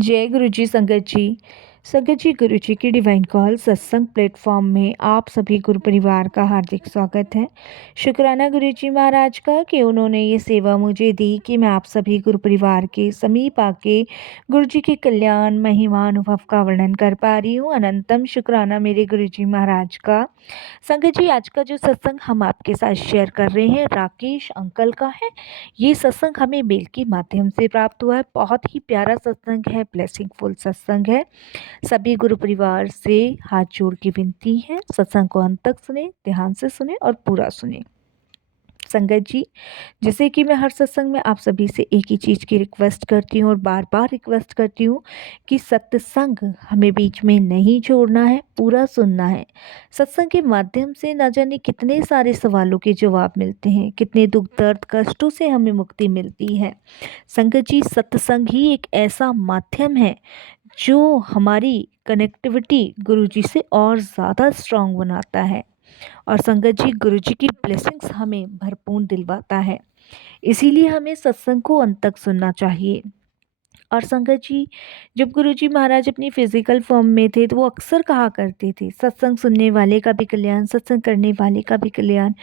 जय गुरु जी संगत जी। संगत जी, गुरु जी की डिवाइन कॉल सत्संग प्लेटफॉर्म में आप सभी गुरु परिवार का हार्दिक स्वागत है। शुक्राना गुरु जी महाराज का कि उन्होंने ये सेवा मुझे दी कि मैं आप सभी गुरु परिवार के समीप आके गुरु जी के कल्याण महिमा अनुभव का वर्णन कर पा रही हूँ। अनंतम शुक्राना मेरे गुरु जी महाराज का। संगत जी, आज का जो सत्संग हम आपके साथ शेयर कर रहे हैं राकेश अंकल का है। ये सत्संग हमें मेल के माध्यम से प्राप्त हुआ है। बहुत ही प्यारा सत्संग है, ब्लेसिंगफुल सत्संग है। सभी गुरु परिवार से हाथ जोड़ के विनती है, सत्संग को अंत तक सुने, ध्यान से सुने और पूरा सुने। संगत जी, जैसे कि मैं हर सत्संग में आप सभी से एक ही चीज़ की रिक्वेस्ट करती हूँ और बार बार रिक्वेस्ट करती हूँ कि सत्संग हमें बीच में नहीं छोड़ना है, पूरा सुनना है। सत्संग के माध्यम से ना जाने कितने सारे सवालों के जवाब मिलते हैं, कितने दुख दर्द कष्टों से हमें मुक्ति मिलती है। संगत जी, सत्संग ही एक ऐसा माध्यम है जो हमारी कनेक्टिविटी गुरुजी से और ज़्यादा स्ट्रांग बनाता है और संगत जी, गुरुजी की ब्लेसिंग्स हमें भरपूर दिलवाता है। इसीलिए हमें सत्संग को अंत तक सुनना चाहिए। और संगत जी, जब गुरुजी महाराज अपनी फिजिकल फॉर्म में थे तो वो अक्सर कहा करते थे, सत्संग सुनने वाले का भी कल्याण, सत्संग करने वाले का भी कल्याण,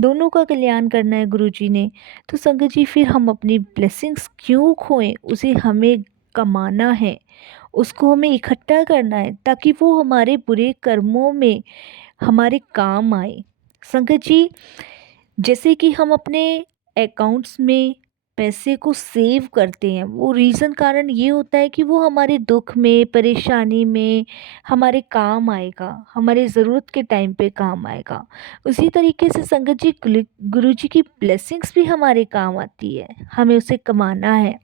दोनों का कल्याण करना है गुरुजी ने। तो संगत जी, फिर हम अपनी ब्लेसिंग्स क्यों खोएं? उसे हमें कमाना है, उसको हमें इकट्ठा करना है ताकि वो हमारे बुरे कर्मों में हमारे काम आए। संगत जी, जैसे कि हम अपने अकाउंट्स में पैसे को सेव करते हैं, वो रीज़न कारण ये होता है कि वो हमारे दुख में, परेशानी में हमारे काम आएगा, हमारे ज़रूरत के टाइम पे काम आएगा। उसी तरीके से संगत जी, गुरु जी की ब्लेसिंग्स भी हमारे काम आती है, हमें उसे कमाना है।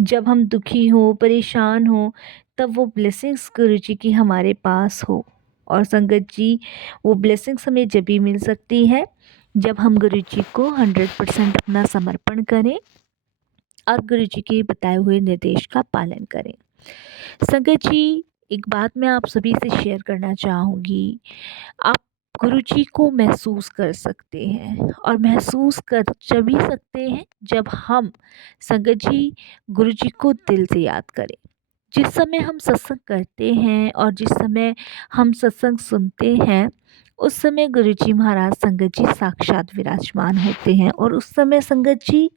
जब हम दुखी हो, परेशान हो, तब वो ब्लेसिंग्स गुरुजी की हमारे पास हो। और संगत जी, वो ब्लेसिंग्स हमें जब भी मिल सकती है जब हम गुरुजी को 100% अपना समर्पण करें और गुरुजी के बताए हुए निर्देश का पालन करें। संगत जी, एक बात मैं आप सभी से शेयर करना चाहूँगी। आप गुरुजी को महसूस कर सकते हैं और महसूस कर जब भी सकते हैं जब हम संगत जी गुरुजी को दिल से याद करें। जिस समय हम सत्संग करते हैं और जिस समय हम सत्संग सुनते हैं, उस समय गुरुजी महाराज संगत जी साक्षात विराजमान होते हैं और उस समय संगत जी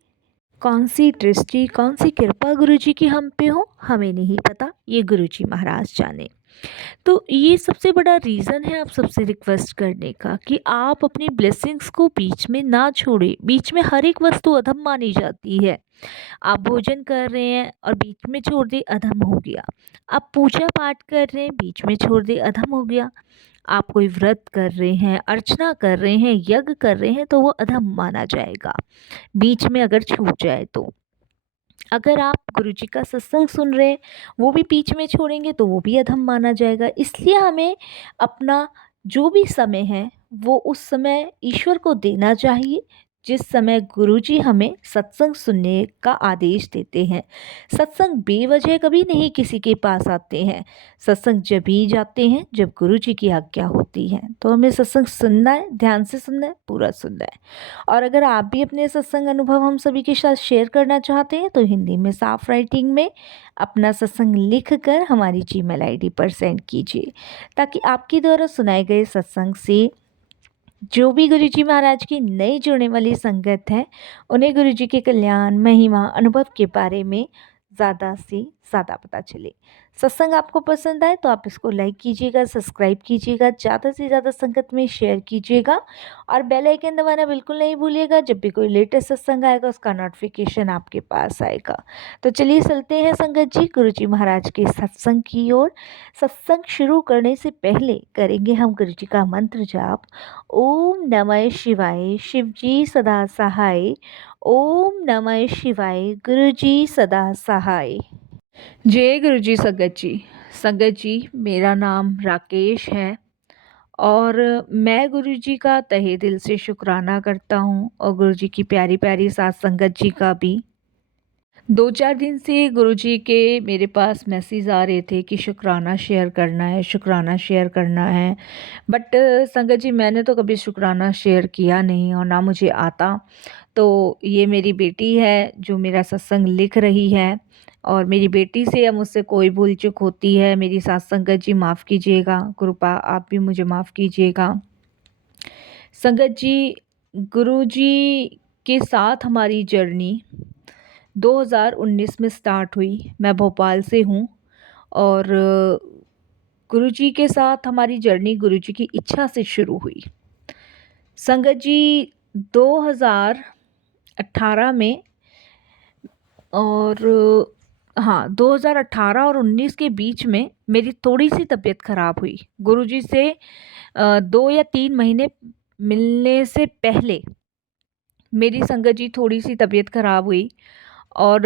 कौन सी दृष्टि, कौन सी कृपा गुरुजी की हम पे हो, हमें नहीं पता, ये गुरुजी महाराज जाने। तो ये सबसे बड़ा रीज़न है आप सबसे रिक्वेस्ट करने का कि आप अपनी ब्लेसिंग्स को बीच में ना छोड़ें। बीच में हर एक वस्तु अधम मानी जाती है। आप भोजन कर रहे हैं और बीच में छोड़ दे, अधम हो गया। आप पूजा पाठ कर रहे हैं, बीच में छोड़ दे, अधम हो गया। आप कोई व्रत कर रहे हैं, अर्चना कर रहे हैं, यज्ञ कर रहे हैं, तो वो अधम माना जाएगा बीच में अगर छूट जाए तो। अगर आप गुरुजी का सत्संग सुन रहे हैं, वो भी बीच में छोड़ेंगे तो वो भी अधम माना जाएगा। इसलिए हमें अपना जो भी समय है वो उस समय ईश्वर को देना चाहिए जिस समय गुरुजी हमें सत्संग सुनने का आदेश देते हैं। सत्संग बेवजह कभी नहीं किसी के पास आते हैं। सत्संग जब ही जाते हैं जब गुरुजी की आज्ञा होती है। तो हमें सत्संग सुनना है, ध्यान से सुनना है, पूरा सुनना है। और अगर आप भी अपने सत्संग अनुभव हम सभी के साथ शेयर करना चाहते हैं तो हिंदी में साफ राइटिंग में अपना सत्संग लिख कर हमारी जीमेल आईडी पर सेंड कीजिए, ताकि आपके द्वारा सुनाए गए सत्संग से जो भी गुरुजी महाराज की नई जुड़ने वाली संगत है, उन्हें गुरुजी के कल्याण महिमा अनुभव के बारे में ज़्यादा से ज़्यादा पता चले। सत्संग आपको पसंद आए तो आप इसको लाइक कीजिएगा, सब्सक्राइब कीजिएगा, ज़्यादा से ज़्यादा संगत में शेयर कीजिएगा और बेल आइकन दबाना बिल्कुल नहीं भूलिएगा। जब भी कोई लेटेस्ट सत्संग आएगा उसका नोटिफिकेशन आपके पास आएगा। तो चलिए चलते हैं संगत जी गुरुजी महाराज के सत्संग की ओर। सत्संग शुरू करने से पहले करेंगे हम गुरुजी का मंत्र जाप। ओम नमः शिवाय, शिवजी सदा सहाय। ओम नमः शिवाय, गुरुजी सदा सहाय। जय गुरुजी संगत जी। संगत जी, मेरा नाम राकेश है और मैं गुरुजी का तहे दिल से शुक्राना करता हूँ और गुरुजी की प्यारी प्यारी साथ संगत जी का भी। 2-4 दिन से गुरुजी के मेरे पास मैसेज आ रहे थे कि शुक्राना शेयर करना है, शुक्राना शेयर करना है। बट संगत जी, मैंने तो कभी शुक्राना शेयर किया नहीं और ना मुझे आता। तो ये मेरी बेटी है जो मेरा सत्संग लिख रही है। और मेरी बेटी से या मुझसे कोई भूल चूक होती है, मेरी साथ संगत जी माफ़ कीजिएगा, कृपा आप भी मुझे माफ़ कीजिएगा। संगत जी, गुरुजी के साथ हमारी जर्नी 2019 में स्टार्ट हुई। मैं भोपाल से हूँ और गुरुजी के साथ हमारी जर्नी गुरुजी की इच्छा से शुरू हुई। संगत जी 2018 में और हाँ, 2018 और 19 के बीच में मेरी थोड़ी-सी तबीयत ख़राब हुई। गुरुजी से 2 या 3 महीने मिलने से पहले मेरी संगत जी थोड़ी-सी तबीयत ख़राब हुई और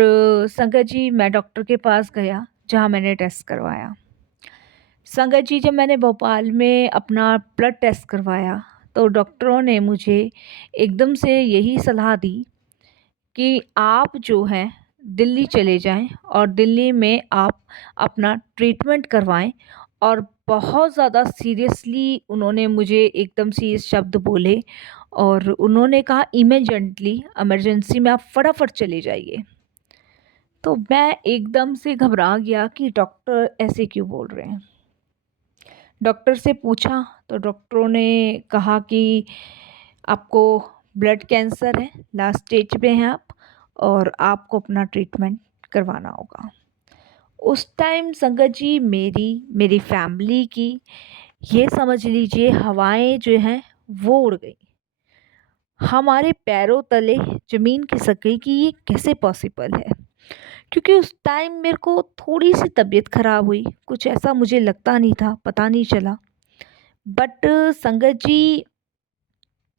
संगत जी मैं डॉक्टर के पास गया, जहाँ मैंने टेस्ट करवाया। संगत जी जब मैंने भोपाल में अपना ब्लड टेस्ट करवाया, तो डॉक्टरों ने मुझे एकदम से यही सलाह दी कि आप जो हैं दिल्ली चले जाएँ और दिल्ली में आप अपना ट्रीटमेंट करवाएँ। और बहुत ज़्यादा सीरियसली उन्होंने मुझे एकदम से ये शब्द बोले और उन्होंने कहा इमीडिएटली इमरजेंसी में आप फटाफट चले जाइए। तो मैं एकदम से घबरा गया कि डॉक्टर ऐसे क्यों बोल रहे हैं। डॉक्टर से पूछा तो डॉक्टरों ने कहा कि आपको ब्लड कैंसर है, लास्ट स्टेज पे हैं आप और आपको अपना ट्रीटमेंट करवाना होगा। उस टाइम संगत जी मेरी फैमिली की ये समझ लीजिए हवाएं जो हैं वो उड़ गई। हमारे पैरों तले ज़मीन खिसक गई कि ये कैसे पॉसिबल है। क्योंकि उस टाइम मेरे को थोड़ी-सी तबीयत ख़राब हुई, कुछ ऐसा मुझे लगता नहीं था, पता नहीं चला। बट संगत जी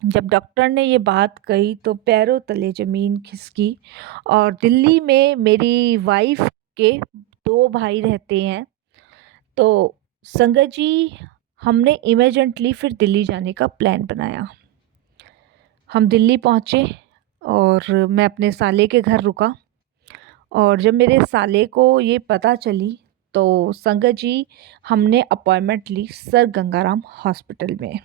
जब डॉक्टर ने ये बात कही तो पैरों तले ज़मीन खिसकी। और दिल्ली में मेरी वाइफ़ के 2 भाई रहते हैं। तो संगत जी हमने इमीडिएटली फिर दिल्ली जाने का प्लान बनाया। हम दिल्ली पहुँचे और मैं अपने साले के घर रुका। और जब मेरे साले को ये पता चली तो संगत जी हमने अपॉइंटमेंट ली सर गंगाराम हॉस्पिटल में।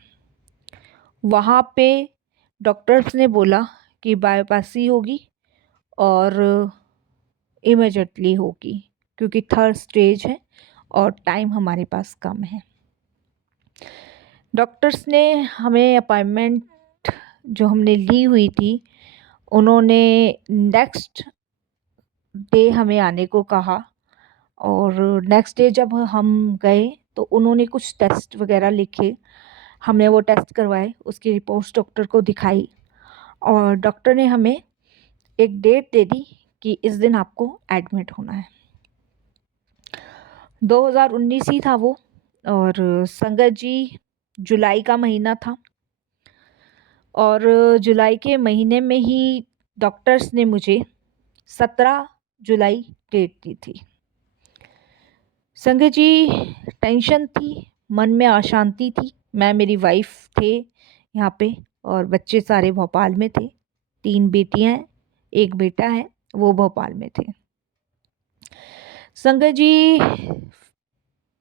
वहाँ पे डॉक्टर्स ने बोला कि बायोप्सी होगी और इमीडिएटली होगी, क्योंकि थर्ड स्टेज है और टाइम हमारे पास कम है। डॉक्टर्स ने हमें अपॉइंटमेंट जो हमने ली हुई थी, उन्होंने नेक्स्ट डे हमें आने को कहा। और नेक्स्ट डे जब हम गए तो उन्होंने कुछ टेस्ट वगैरह लिखे, हमने वो टेस्ट करवाए, उसकी रिपोर्ट्स डॉक्टर को दिखाई और डॉक्टर ने हमें एक डेट दे दी कि इस दिन आपको एडमिट होना है। 2019 ही था वो और संगत जी जुलाई का महीना था और जुलाई के महीने में ही डॉक्टर्स ने मुझे 17 जुलाई डेट दी थी। संगत जी टेंशन थी, मन में अशांति थी। मैं मेरी वाइफ थे यहाँ पे और बच्चे सारे भोपाल में थे। 3 बेटियाँ हैं, 1 बेटा है, वो भोपाल में थे। संगत जी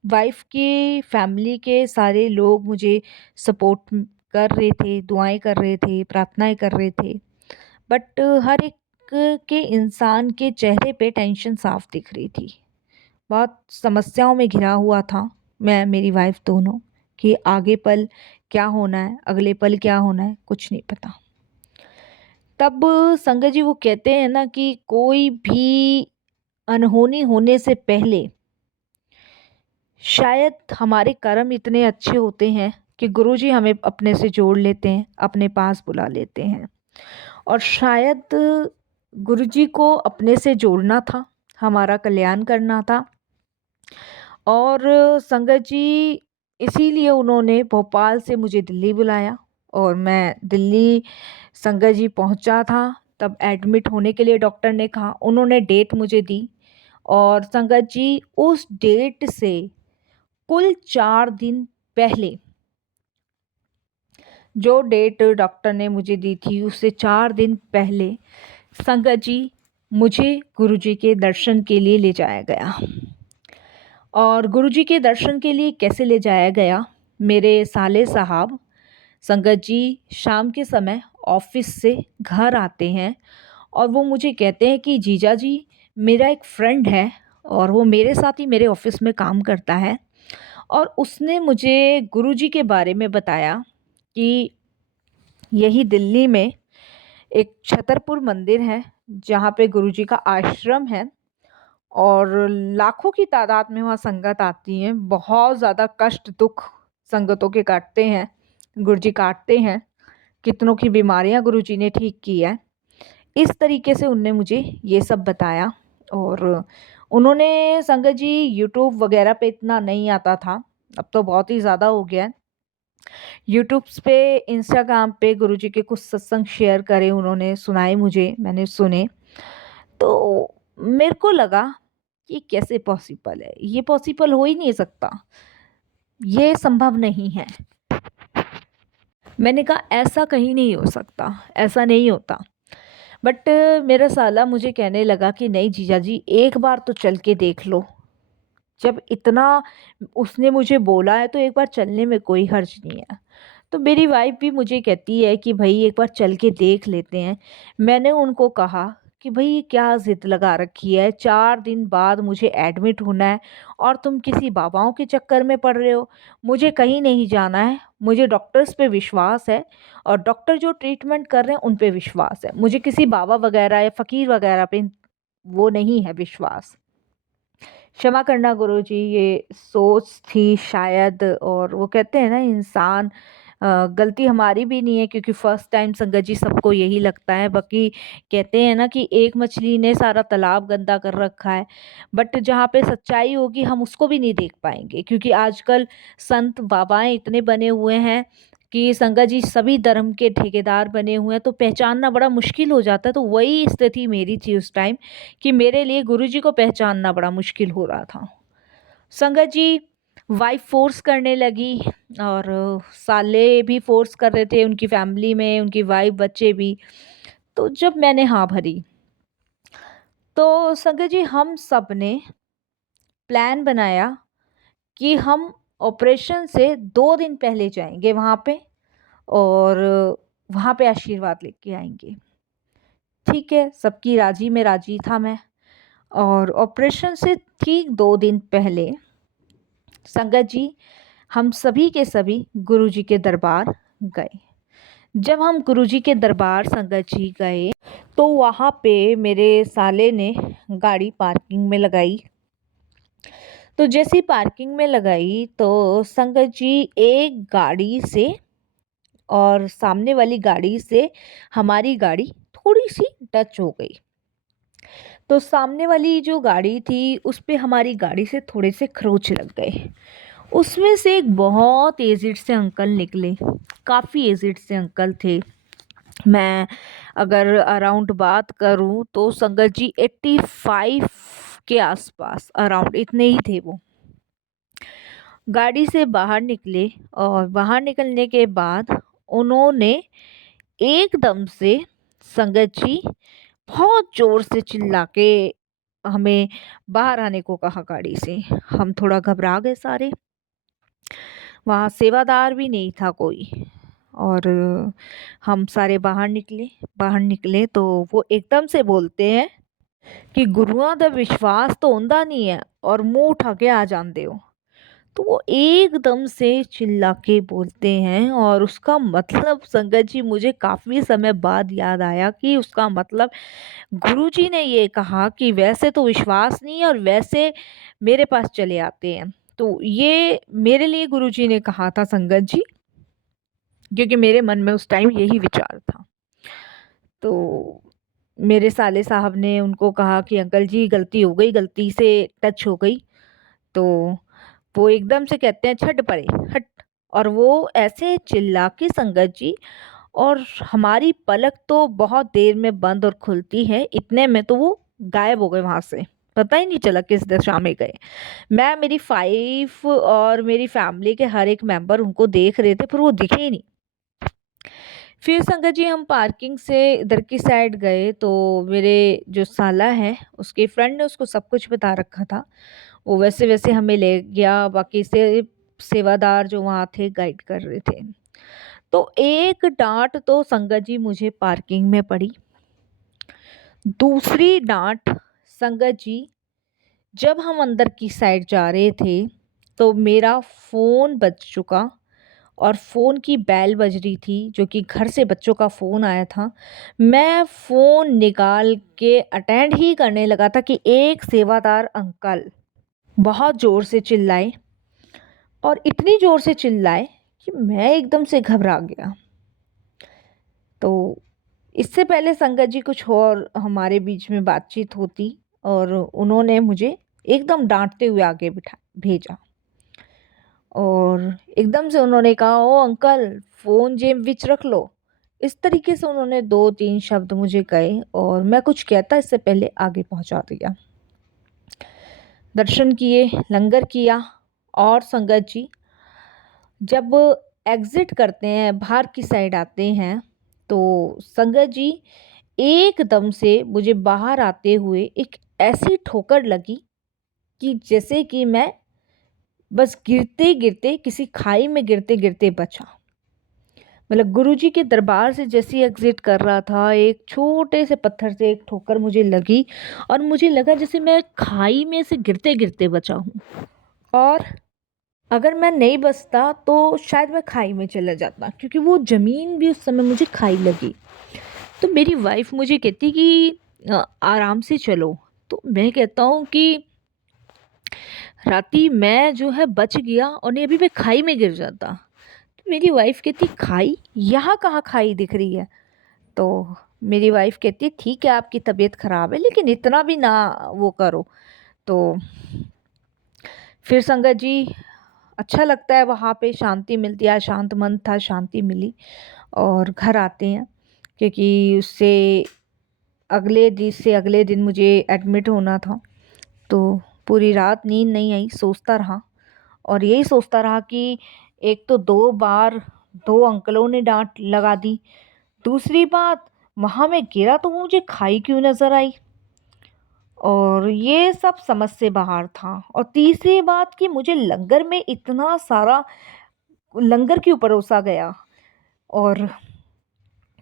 वाइफ की फैमिली के सारे लोग मुझे सपोर्ट कर रहे थे, दुआएं कर रहे थे, प्रार्थनाएं कर रहे थे। बट हर एक के इंसान के चेहरे पे टेंशन साफ दिख रही थी। बहुत समस्याओं में घिरा हुआ था मैं मेरी वाइफ दोनों, कि आगे पल क्या होना है, अगले पल क्या होना है, कुछ नहीं पता। तब संगत जी वो कहते हैं ना कि कोई भी अनहोनी होने से पहले शायद हमारे कर्म इतने अच्छे होते हैं कि गुरुजी हमें अपने से जोड़ लेते हैं, अपने पास बुला लेते हैं। और शायद गुरुजी को अपने से जोड़ना था, हमारा कल्याण करना था। और संगत जी इसीलिए उन्होंने भोपाल से मुझे दिल्ली बुलाया और मैं दिल्ली संगत जी पहुंचा था। तब एडमिट होने के लिए डॉक्टर ने कहा, उन्होंने डेट मुझे दी और संगत जी उस डेट से कुल 4 दिन पहले जो डेट डॉक्टर ने मुझे दी थी, उससे 4 दिन पहले संगत जी मुझे गुरुजी के दर्शन के लिए ले जाया गया। और गुरुजी के दर्शन के लिए कैसे ले जाया गया, मेरे साले साहब संगत जी शाम के समय ऑफिस से घर आते हैं और वो मुझे कहते हैं कि जीजा जी मेरा एक फ्रेंड है और वो मेरे साथ ही मेरे ऑफ़िस में काम करता है और उसने मुझे गुरुजी के बारे में बताया कि यही दिल्ली में एक छतरपुर मंदिर है, जहाँ पे गुरुजी का आश्रम है और लाखों की तादाद में वहाँ संगत आती है। बहुत ज़्यादा कष्ट, दुःख संगतों के काटते हैं, गुरुजी काटते हैं। कितनों की बीमारियाँ गुरुजी ने ठीक की है। इस तरीके से उनने मुझे ये सब बताया और उन्होंने संगत जी यूट्यूब वगैरह पे इतना नहीं आता था, अब तो बहुत ही ज़्यादा हो गया है। यूट्यूब्स पे, इंस्टाग्राम पे गुरुजी के कुछ सत्संग शेयर करे उन्होंने, सुनाए मुझे, मैंने सुने। तो मेरे को लगा कि कैसे पॉसिबल है? ये पॉसिबल हो ही नहीं सकता, ये संभव नहीं है। मैंने कहा ऐसा कहीं नहीं हो सकता, ऐसा नहीं होता। बट मेरा साला मुझे कहने लगा कि नहीं जीजा जी, एक बार तो चल के देख लो। जब इतना उसने मुझे बोला है तो एक बार चलने में कोई हर्ज नहीं है। तो मेरी वाइफ़ भी मुझे कहती है कि भई एक बार चल के देख लेते हैं। मैंने उनको कहा कि भई ये क्या ज़िद लगा रखी है, 4 दिन बाद मुझे एडमिट होना है और तुम किसी बाबाओं के चक्कर में पड़ रहे हो। मुझे कहीं नहीं जाना है, मुझे डॉक्टर्स पे विश्वास है और डॉक्टर जो ट्रीटमेंट कर रहे हैं उन पे विश्वास है। मुझे किसी बाबा वगैरह या फ़कीर वगैरह पे वो नहीं है विश्वास। क्षमा करना गुरुजी, ये सोच थी शायद। और वो कहते हैं ना, इंसान गलती हमारी भी नहीं है, क्योंकि फर्स्ट टाइम संगत जी सबको यही लगता है। बाकी कहते हैं ना कि एक मछली ने सारा तालाब गंदा कर रखा है, बट जहाँ पे सच्चाई होगी हम उसको भी नहीं देख पाएंगे, क्योंकि आजकल संत बाबाएं इतने बने हुए हैं कि संगत जी सभी धर्म के ठेकेदार बने हुए हैं, तो पहचानना बड़ा मुश्किल हो जाता है। तो वही स्थिति मेरी थी उस टाइम कि मेरे लिए गुरुजी को पहचानना बड़ा मुश्किल हो रहा था। संगत जी वाइफ़ फ़ोर्स करने लगी और साले भी फ़ोर्स कर रहे थे, उनकी फ़ैमिली में उनकी वाइफ़, बच्चे भी। तो जब मैंने हाँ भरी, तो संगत जी हम सब ने प्लान बनाया कि हम ऑपरेशन से 2 दिन पहले जाएँगे वहाँ पे और वहाँ पे आशीर्वाद लेके आएँगे। ठीक है, सबकी राज़ी में राज़ी था मैं। और ऑपरेशन से ठीक 2 दिन पहले संगत जी हम सभी के सभी गुरुजी के दरबार गए। जब हम गुरुजी के दरबार संगत जी गए, तो वहाँ पे मेरे साले ने गाड़ी पार्किंग में लगाई। तो जैसे ही पार्किंग में लगाई तो संगत जी एक गाड़ी से और सामने वाली गाड़ी से हमारी गाड़ी थोड़ी-सी टच हो गई। तो सामने वाली जो गाड़ी थी उस पे हमारी गाड़ी से थोड़े से खरोंच लग गए। उसमें से एक बहुत एजिड से अंकल निकले, काफ़ी एजिड से अंकल थे। मैं अगर अराउंड बात करूं तो संगत जी 85 के आसपास अराउंड इतने ही थे वो। गाड़ी से बाहर निकले और बाहर निकलने के बाद उन्होंने एकदम से संगत जी बहुत ज़ोर से चिल्ला के हमें बाहर आने को कहा गाड़ी से। हम थोड़ा घबरा गए सारे। वहाँ सेवादार भी नहीं था कोई और हम सारे बाहर निकले। बाहर निकले तो वो एकदम से बोलते हैं कि गुरुओं दा विश्वास तो होंदा नहीं है और मुंह उठा के आ जाते हो। तो वो एकदम से चिल्ला के बोलते हैं और उसका मतलब संगत जी मुझे काफ़ी समय बाद याद आया कि उसका मतलब गुरुजी ने ये कहा कि वैसे तो विश्वास नहीं है और वैसे मेरे पास चले आते हैं। तो ये मेरे लिए गुरुजी ने कहा था संगत जी, क्योंकि मेरे मन में उस टाइम यही विचार था। तो मेरे साले साहब ने उनको कहा कि अंकल जी गलती हो गई, गलती से टच हो गई। तो वो एकदम से कहते हैं छट परे, हट। और वो ऐसे चिल्ला के संगत जी, और हमारी पलक तो बहुत देर में बंद और खुलती है, इतने में तो वो गायब हो गए वहाँ से। पता ही नहीं चला किस दिशा में गए। मैं, मेरी 5 और मेरी फैमिली के हर एक मेंबर उनको देख रहे थे, पर वो दिखे ही नहीं। फिर संगत जी हम पार्किंग से इधर की साइड गए तो मेरे जो साला है उसके फ्रेंड ने उसको सब कुछ बता रखा था। वो वैसे वैसे हमें ले गया, बाकी से सेवादार जो वहाँ थे गाइड कर रहे थे। तो एक डांट तो संगत जी मुझे पार्किंग में पड़ी। दूसरी डांट संगत जी, जब हम अंदर की साइड जा रहे थे तो मेरा फ़ोन बज चुका और फ़ोन की बेल बज रही थी, जो कि घर से बच्चों का फ़ोन आया था। मैं फ़ोन निकाल के अटेंड ही करने लगा था कि एक सेवादार अंकल बहुत ज़ोर से चिल्लाए और इतनी ज़ोर से चिल्लाए कि मैं एकदम से घबरा गया। तो इससे पहले संगत जी कुछ और हमारे बीच में बातचीत होती और उन्होंने मुझे एकदम डाँटते हुए आगे बिठा भेजा और एकदम से उन्होंने कहा, "ओ अंकल, फ़ोन जेब विच रख लो।" इस तरीके से उन्होंने 2-3 शब्द मुझे कहे और मैं कुछ कहता इससे पहले आगे पहुँचा दिया। दर्शन किए, लंगर किया और संगत जी, जब एग्ज़िट करते हैं, बाहर की साइड आते हैं, तो संगत जी एकदम से मुझे बाहर आते हुए एक ऐसी ठोकर लगी कि जैसे कि मैं बस गिरते-गिरते किसी खाई में गिरते-गिरते बचा। मतलब गुरुजी के दरबार से जैसे ही एग्ज़िट कर रहा था, एक छोटे से पत्थर से एक ठोकर मुझे लगी और मुझे लगा जैसे मैं खाई में से गिरते-गिरते बचा हूँ और अगर मैं नहीं बचता तो शायद मैं खाई में चला जाता, क्योंकि वो ज़मीन भी उस समय मुझे खाई लगी। तो मेरी वाइफ़ मुझे कहती कि आराम से चलो, तो मैं कहता हूँ कि राती मैं जो है बच गया और नहीं अभी मैं खाई में गिर जाता। तो मेरी वाइफ़ कहती, खाई? यहाँ कहाँ खाई दिख रही है? तो मेरी वाइफ़ कहती है, ठीक है आपकी तबीयत ख़राब है लेकिन इतना भी ना वो करो। तो फिर संगत जी, अच्छा लगता है वहाँ पे, शांति मिलती है, शांत मन था, शांति मिली और घर आते हैं क्योंकि उससे अगले दिन मुझे एडमिट होना था। तो पूरी रात नींद नहीं आई, सोचता रहा और यही सोचता रहा कि एक तो 2 बार 2 अंकलों ने डाँट लगा दी। दूसरी बात, वहाँ मैं गिरा तो वो मुझे खाई क्यों नज़र आई? और ये सब समझ से बाहर था। और तीसरी बात कि मुझे लंगर में इतना सारा लंगर क्यों परोसा गया और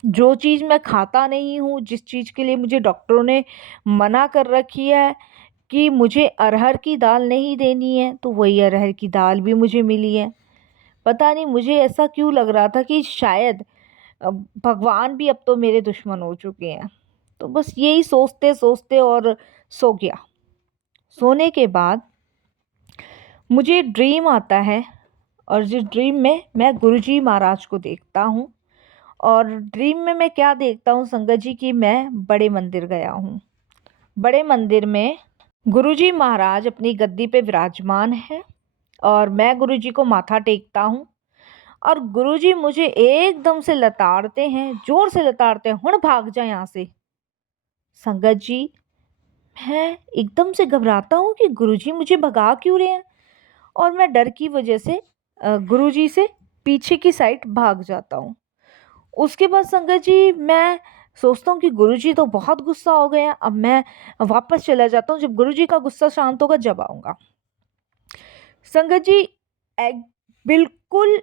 जो चीज़ मैं खाता नहीं हूँ, जिस चीज़ के लिए मुझे डॉक्टरों ने मना कर रखी है कि मुझे अरहर की दाल नहीं देनी है, तो वही अरहर की दाल भी मुझे मिली है। पता नहीं मुझे ऐसा क्यों लग रहा था कि शायद भगवान भी अब तो मेरे दुश्मन हो चुके हैं। तो बस यही सोचते-सोचते और सो गया। सोने के बाद मुझे ड्रीम आता है और जिस ड्रीम में मैं गुरुजी महाराज को देखता हूँ और ड्रीम में मैं क्या देखता हूँ संगत जी कि मैं बड़े मंदिर गया हूँ। बड़े मंदिर में गुरुजी महाराज अपनी गद्दी पे विराजमान हैं और मैं गुरुजी को माथा टेकता हूँ और गुरुजी मुझे एकदम से लताड़ते हैं, ज़ोर से लताड़ते हैं, "हुण भाग जा यहाँ से।" संगत जी, मैं एकदम से घबराता हूँ कि गुरुजी मुझे भगा क्यों रहे हैं और मैं डर की वजह से गुरुजी से पीछे की साइड भाग जाता हूँ। उसके बाद संगत जी मैं सोचता हूँ कि गुरुजी तो बहुत गुस्सा हो गए हैं, अब मैं वापस चला जाता हूँ, जब गुरुजी का गुस्सा शांत होगा जब आऊँगा। संगत जी, एक बिल्कुल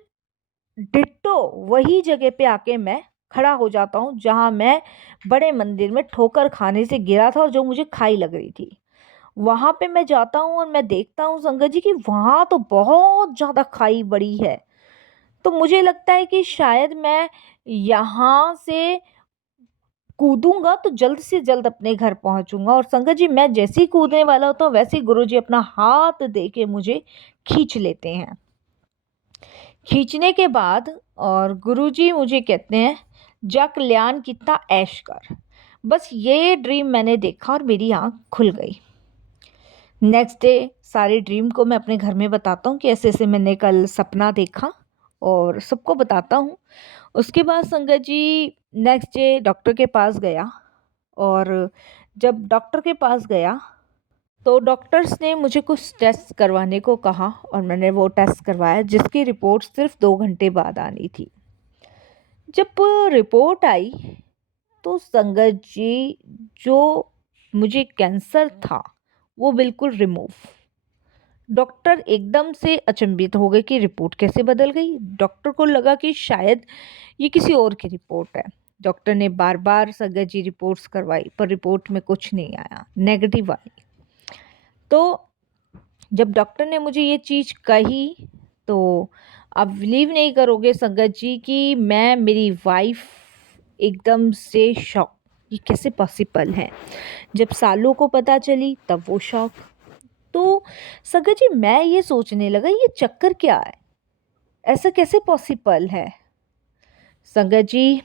डिट्टो वही जगह पे आके मैं खड़ा हो जाता हूँ जहाँ मैं बड़े मंदिर में ठोकर खाने से गिरा था और जो मुझे खाई लग रही थी। वहाँ पे मैं जाता हूँ और मैं देखता हूँ संगत जी कि वहाँ तो बहुत ज़्यादा खाई बड़ी है। तो मुझे लगता है कि शायद मैं यहाँ से कूदूँगा तो जल्द से जल्द अपने घर पहुँचूँगा और संगत जी मैं जैसे ही कूदने वाला होता हूँ वैसे ही गुरुजी अपना हाथ दे के मुझे खींच लेते हैं। खींचने के बाद और गुरुजी मुझे कहते हैं, जा कल्याण कितना ऐश कर। बस ये ड्रीम मैंने देखा और मेरी आँख खुल गई। नेक्स्ट डे सारे ड्रीम को मैं अपने घर में बताता हूँ कि ऐसे-ऐसे मैंने कल सपना देखा और सबको बताता हूँ। उसके बाद संगत जी नेक्स्ट डे डॉक्टर के पास गया और जब डॉक्टर के पास गया तो डॉक्टर्स ने मुझे कुछ टेस्ट करवाने को कहा और मैंने वो टेस्ट करवाया जिसकी रिपोर्ट सिर्फ 2 घंटे बाद आनी थी। जब रिपोर्ट आई तो संगत जी जो मुझे कैंसर था वो बिल्कुल रिमूव। डॉक्टर एकदम से अचंभित हो गए कि रिपोर्ट कैसे बदल गई। डॉक्टर को लगा कि शायद ये किसी और की रिपोर्ट है। डॉक्टर ने बार बार संगत जी रिपोर्ट्स करवाई, पर रिपोर्ट में कुछ नहीं आया, नेगेटिव आई। तो जब डॉक्टर ने मुझे ये चीज़ कही, तो आप बिलीव नहीं करोगे संगत जी कि मेरी वाइफ एकदम से शॉक, ये कैसे पॉसिबल है। जब सालों को पता चली तब वो शॉक। तो संगत जी मैं ये सोचने लगा, ये चक्कर क्या है, ऐसा कैसे पॉसिबल है। संगत जी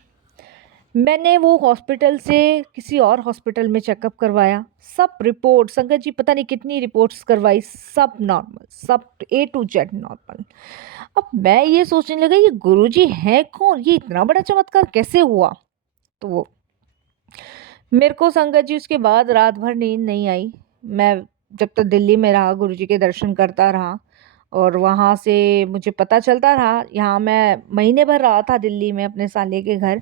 मैंने वो हॉस्पिटल से किसी और हॉस्पिटल में चेकअप करवाया, सब रिपोर्ट संगत जी पता नहीं कितनी रिपोर्ट्स करवाई, सब नॉर्मल, सब A to Z नॉर्मल। अब मैं ये सोचने लगा, ये गुरुजी हैं कौन, ये इतना बड़ा चमत्कार कैसे हुआ। तो मेरे को संगत जी उसके बाद रात भर नींद नहीं आई। मैं जब तक दिल्ली में रहा, गुरुजी के दर्शन करता रहा और वहाँ से मुझे पता चलता रहा। यहाँ मैं महीने भर रहा था दिल्ली में अपने साले के घर।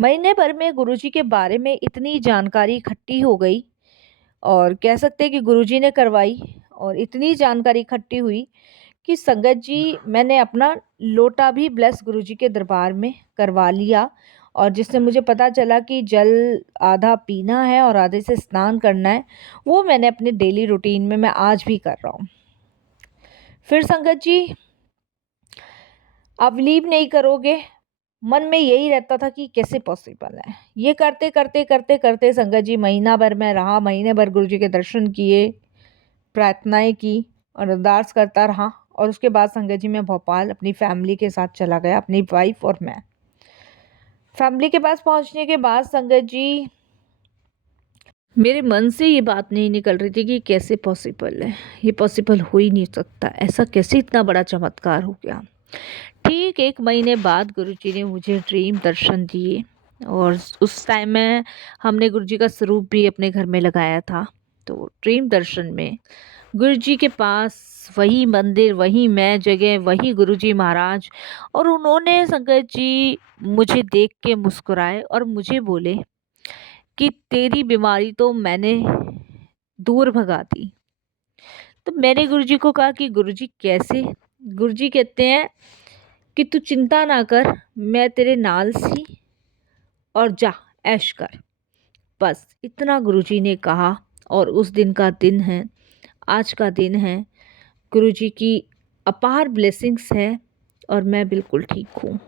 महीने भर में गुरुजी के बारे में इतनी जानकारी इकट्ठी हो गई, और कह सकते हैं कि गुरुजी ने करवाई, और इतनी जानकारी इकट्ठी हुई कि संगत जी मैंने अपना लोटा भी ब्लेस गुरुजी के दरबार में करवा लिया। और जिससे मुझे पता चला कि जल आधा पीना है और आधे से स्नान करना है, वो मैंने अपने डेली रूटीन में मैं आज भी कर रहा हूँ। फिर संगत जी आप बिलीव नहीं करोगे, मन में यही रहता था कि कैसे पॉसिबल है। ये करते करते करते करते संगत जी महीना भर मैं रहा, महीने भर गुरुजी के दर्शन किए, प्रार्थनाएं की और अरदास करता रहा। और उसके बाद संगत जी मैं भोपाल अपनी फैमिली के साथ चला गया, अपनी वाइफ और मैं। फैमिली के पास पहुंचने के बाद संगत जी मेरे मन से ये बात नहीं निकल रही थी कि कैसे पॉसिबल है, ये पॉसिबल हो ही नहीं सकता, ऐसा कैसे इतना बड़ा चमत्कार हो गया। ठीक 1 महीने बाद गुरुजी ने मुझे ड्रीम दर्शन दिए, और उस टाइम में हमने गुरुजी का स्वरूप भी अपने घर में लगाया था। तो ड्रीम दर्शन में गुरुजी के पास वही मंदिर, वही मैं जगह, वही गुरुजी महाराज, और उन्होंने संगत जी मुझे देख के मुस्कुराए और मुझे बोले कि तेरी बीमारी तो मैंने दूर भगा दी। तो मैंने गुरुजी को कहा कि गुरुजी कैसे। गुरुजी कहते हैं कि तू चिंता ना कर, मैं तेरे नाल सी, और जा ऐश कर। बस इतना गुरुजी ने कहा, और उस दिन का दिन है, आज का दिन है। गुरुजी की अपार ब्लेसिंग्स है और मैं बिल्कुल ठीक हूँ।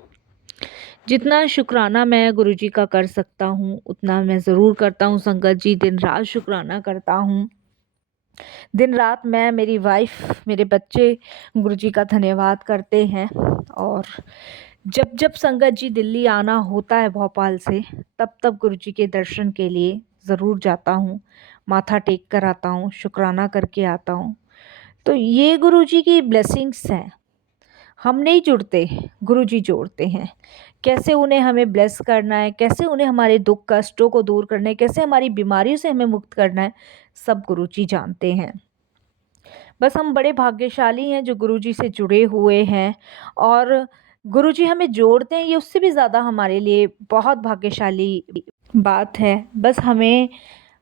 जितना शुक्राना मैं गुरुजी का कर सकता हूँ उतना मैं ज़रूर करता हूँ संगत जी, दिन रात शुक्राना करता हूँ। दिन रात मैं, मेरी वाइफ, मेरे बच्चे गुरुजी का धन्यवाद करते हैं। और जब जब संगत जी दिल्ली आना होता है भोपाल से, तब तब गुरुजी के दर्शन के लिए ज़रूर जाता हूँ, माथा टेक कर आता हूँ, शुक्राना करके आता हूँ। तो ये गुरुजी की ब्लेसिंग्स हैं, हम नहीं जुड़ते, गुरुजी जोड़ते हैं। कैसे उन्हें हमें ब्लेस करना है, कैसे उन्हें हमारे दुख कष्टों को दूर करना है, कैसे हमारी बीमारियों से हमें मुक्त करना है, सब गुरुजी जानते हैं। बस हम बड़े भाग्यशाली हैं जो गुरुजी से जुड़े हुए हैं, और गुरुजी हमें जोड़ते हैं, ये उससे भी ज़्यादा हमारे लिए बहुत भाग्यशाली बात है। बस हमें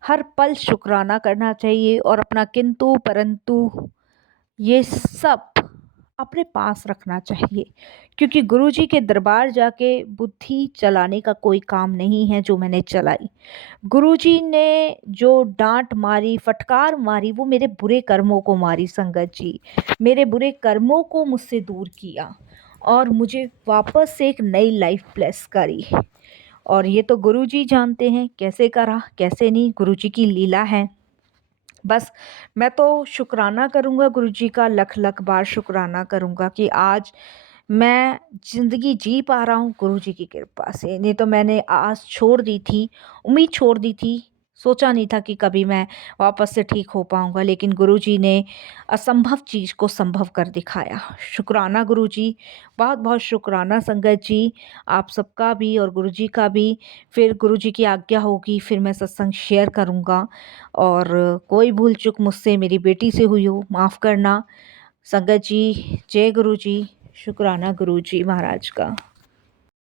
हर पल शुक्राना करना चाहिए और अपना किंतु परंतु ये सब अपने पास रखना चाहिए, क्योंकि गुरुजी के दरबार जाके बुद्धि चलाने का कोई काम नहीं है जो मैंने चलाई। गुरुजी ने जो डांट मारी, फटकार मारी, वो मेरे बुरे कर्मों को मारी संगत जी, मेरे बुरे कर्मों को मुझसे दूर किया और मुझे वापस से एक नई लाइफ ब्लेस करी। और ये तो गुरुजी जानते हैं कैसे करा कैसे नहीं, गुरुजी की लीला है। बस मैं तो शुक्राना करूँगा गुरुजी का, लख लख बार शुक्राना करूँगा कि आज मैं ज़िंदगी जी पा रहा हूँ गुरुजी की कृपा से। नहीं तो मैंने आस छोड़ दी थी, उम्मीद छोड़ दी थी, सोचा नहीं था कि कभी मैं वापस से ठीक हो पाऊँगा, लेकिन गुरुजी ने असंभव चीज़ को संभव कर दिखाया। शुक्राना गुरुजी, बहुत बहुत शुक्राना संगत जी, आप सबका भी और गुरुजी का भी। फिर गुरुजी की आज्ञा होगी फिर मैं सत्संग शेयर करूँगा, और कोई भूल चूक मुझसे मेरी बेटी से हुई हो माफ़ करना। संगत जी, जय गुरु जी, शुक्राना गुरु जी महाराज का।